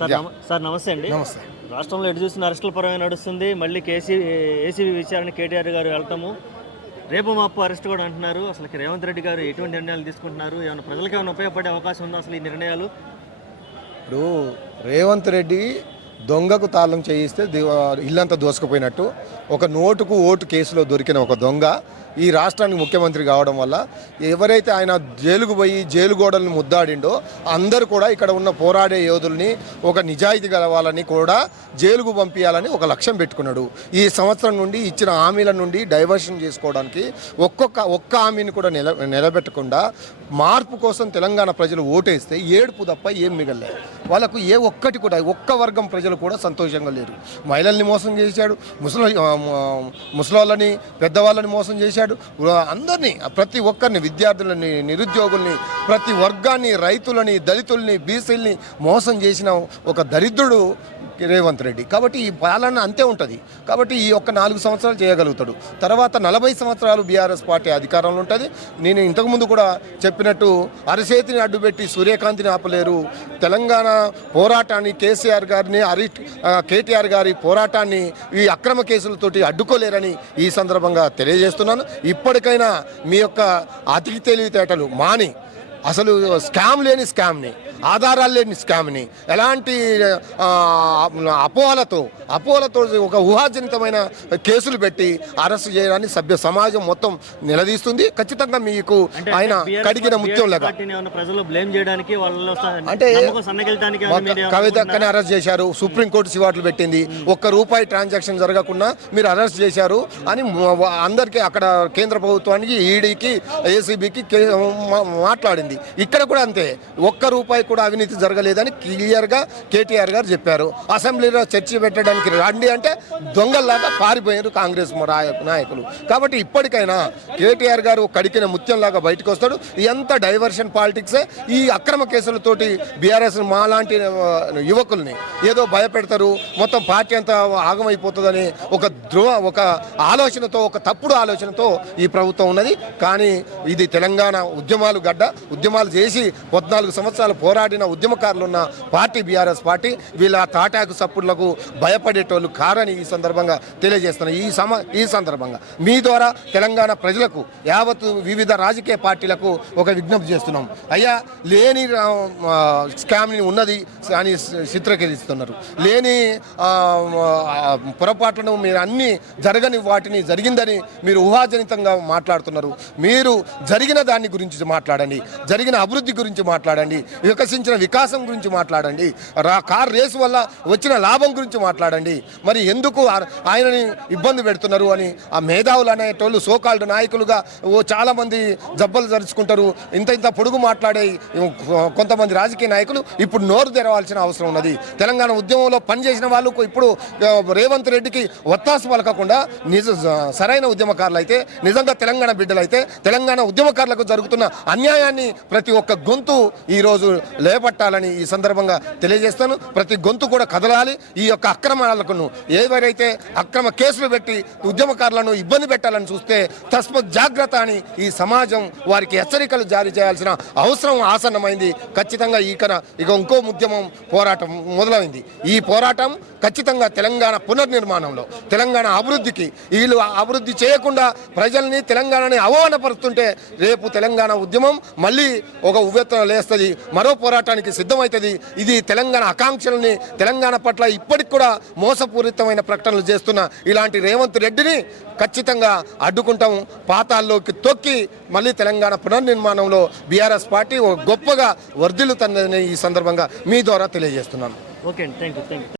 Sir నమస్తే అండి. నమస్తే. రాష్ట్రంలో ఎటు చూసిన అరెస్టుల పరమే నడుస్తుంది. మళ్ళీ ఏసీబీ విచారణ కేటీఆర్ గారు వెళ్తాము, రేపు మాపు అరెస్ట్ కూడా అంటున్నారు. అసలు రేవంత్ రెడ్డి గారు ఎటువంటి నిర్ణయాలు తీసుకుంటున్నారు? ఏమైనా ప్రజలకు ఏమైనా ఉపయోగపడే అవకాశం ఉందా అసలు ఈ నిర్ణయాలు? ఇప్పుడు రేవంత్ రెడ్డి దొంగకు తాళం చేయిస్తే ఇల్లంతా దోసుకుపోయినట్టు ఒక నోటుకు ఓటు కేసులో దొరికిన ఒక దొంగ ఈ రాష్ట్రానికి ముఖ్యమంత్రి కావడం వల్ల ఎవరైతే ఆయన జైలుకు పోయి జైలు గోడల్ని ముద్దాడిండో అందరూ కూడా ఇక్కడ ఉన్న పోరాడే యోధుల్ని ఒక నిజాయితీ గలవాలని కూడా జైలుకు పంపించాలని ఒక లక్ష్యం పెట్టుకున్నాడు. ఈ సంవత్సరం నుండి ఇచ్చిన హామీల నుండి డైవర్షన్ చేసుకోవడానికి ఒక్క హామీని కూడా నిలబెట్టకుండా మార్పు కోసం తెలంగాణ ప్రజలు ఓటేస్తే ఏడుపు తప్ప ఏం మిగలలేదు. వాళ్ళకు ఏ ఒక్కటి కూడా ఒక్క వర్గం ప్రజలు కూడా సంతోషంగా లేరు. మహిళల్ని మోసం చేశాడు, ముసలోళ్ళని పెద్దవాళ్ళని మోసం చేశాడు, అందరినీ ప్రతి ఒక్కరిని, విద్యార్థులని, నిరుద్యోగుల్ని, ప్రతి వర్గాన్ని, రైతులని, దళితుల్ని, బీసీల్ని మోసం చేసిన ఒక దరిద్రుడు రేవంత్ రెడ్డి. కాబట్టి ఈ పాలన అంతే ఉంటుంది. కాబట్టి ఈ 4 సంవత్సరాలు చేయగలుగుతాడు. తర్వాత 40 సంవత్సరాలు బీఆర్ఎస్ పార్టీ అధికారంలో ఉంటుంది. నేను ఇంతకుముందు కూడా చెప్పినట్టు అరచేతిని అడ్డుపెట్టి సూర్యకాంతిని ఆపలేరు. తెలంగాణ పోరాటాన్ని కేటీఆర్ గారి పోరాటాన్ని ఈ అక్రమ కేసులతోటి అడ్డుకోలేరని ఈ సందర్భంగా తెలియజేస్తున్నాను. ఇప్పటికైనా మీ యొక్క అతి తెలివితేటలు మాని అసలు స్కామ్ లేని స్కామ్ని, ఆధారాలు లేని స్కామ్ని, ఎలాంటి అపోహలతో ఒక ఊహాజనితమైన కేసులు పెట్టి అరెస్ట్ చేయడాన్ని సభ్య సమాజం మొత్తం నిలదీస్తుంది. ఖచ్చితంగా మీకు ఆయన కడిగిన ముత్యం లాగా అంటే కవితక్కని అరెస్ట్ చేశారు, సుప్రీంకోర్టు చివాట్లు పెట్టింది, ₹1 ట్రాన్సాక్షన్ జరగకుండా మీరు అరెస్ట్ చేశారు అని అందరికీ అక్కడ కేంద్ర ప్రభుత్వానికి, ఈడీకి, ఏసీబీకి మాట్లాడింది. ఇక్కడ కూడా అంతే, ₹1 కూడా అవినీతి జరగలేదని క్లియర్గా కేటీఆర్ గారు చెప్పారు. అసెంబ్లీలో చర్చ పెట్టడానికి రండి అంటే దొంగల్లాగా పారిపోయారు కాంగ్రెస్ నాయకులు. కాబట్టి ఇప్పటికైనా కేటీఆర్ గారు కడికిన ముత్యంలాగా బయటకు వస్తాడు. ఎంత డైవర్షన్ పాలిటిక్సే. ఈ అక్రమ కేసులతోటి బీఆర్ఎస్ మాలాంటి యువకుల్ని ఏదో భయపెడతారు, మొత్తం పార్టీ అంతా ఆగమైపోతుందని ఒక ఆలోచనతో, ఒక తప్పుడు ఆలోచనతో ఈ ప్రభుత్వం ఉన్నది. కానీ ఇది తెలంగాణ ఉద్యమాలు చేసి 14 సంవత్సరాలు పోరాడిన ఉద్యమకారులు ఉన్న పార్టీ బీఆర్ఎస్ పార్టీ. వీళ్ళ తాటాకు సప్పుడులకు భయపడేటోళ్ళు కారని ఈ సందర్భంగా తెలియజేస్తున్నాను. ఈ సందర్భంగా మీ ద్వారా తెలంగాణ ప్రజలకు, యావత్ వివిధ రాజకీయ పార్టీలకు ఒక విజ్ఞప్తి చేస్తున్నాం. అయ్యా, లేని స్కామ్ని ఉన్నది అని చిత్రీకరిస్తున్నారు. లేని పొరపాట్లను మీరు అన్ని జరగని వాటిని జరిగిందని మీరు ఊహాజనితంగా మాట్లాడుతున్నారు. మీరు జరిగిన దాని గురించి మాట్లాడండి, జరిగిన అభివృద్ధి గురించి మాట్లాడండి, వికసించిన వికాసం గురించి మాట్లాడండి, కార్ రేసు వల్ల వచ్చిన లాభం గురించి మాట్లాడండి. మరి ఎందుకు ఆయనని ఇబ్బంది పెడుతున్నారు అని ఆ మేధావులు అనేటోళ్ళు సోకాల్డ్ నాయకులుగా చాలామంది జబ్బలు జరుచుకుంటారు. ఇంత పొడుగు మాట్లాడే కొంతమంది రాజకీయ నాయకులు ఇప్పుడు నోరు తెరవాల్సిన అవసరం ఉన్నది. తెలంగాణ ఉద్యమంలో పనిచేసిన వాళ్ళు ఇప్పుడు రేవంత్ రెడ్డికి ఒత్తాసు పలకకుండా సరైన ఉద్యమకారులు అయితే, నిజంగా తెలంగాణ బిడ్డలైతే, తెలంగాణ ఉద్యమకారులకు జరుగుతున్న అన్యాయాన్ని ప్రతి ఒక్క గొంతు ఈరోజు లేపట్టాలని ఈ సందర్భంగా తెలియజేస్తాను. ప్రతి గొంతు కూడా కదలాలి. ఈ యొక్క అక్రమాలకు ఎవరైతే అక్రమ కేసులు పెట్టి ఉద్యమకారులను ఇబ్బంది పెట్టాలని చూస్తే తస్మత్ జాగ్రత్త అని ఈ సమాజం వారికి హెచ్చరికలు జారీ చేయాల్సిన అవసరం ఆసన్నమైంది. ఖచ్చితంగా ఇంకో ఉద్యమం పోరాటం మొదలైంది. ఈ పోరాటం ఖచ్చితంగా తెలంగాణ పునర్నిర్మాణంలో, తెలంగాణ అభివృద్ధికి, వీళ్ళు అభివృద్ధి చేయకుండా ప్రజల్ని, తెలంగాణని అవమానపరుస్తుంటే రేపు తెలంగాణ ఉద్యమం మళ్ళీ ఒక ఉవ్వెత్తున లేస్తుంది, మరో పోరాటానికి సిద్ధమవుతుంది. ఇది తెలంగాణ ఆకాంక్షల్ని, తెలంగాణ పట్ల ఇప్పటికి కూడా మోసపూరితమైన ప్రకటనలు చేస్తున్న ఇలాంటి రేవంత్ రెడ్డిని ఖచ్చితంగా అడ్డుకుంటాం. పాతాల్లోకి తొక్కి మళ్ళీ తెలంగాణ పునర్నిర్మాణంలో బీఆర్ఎస్ పార్టీ గొప్పగా వర్ధిల్లుతుందని ఈ సందర్భంగా మీ ద్వారా తెలియజేస్తున్నాను. ఓకే అండి, థ్యాంక్ యూ.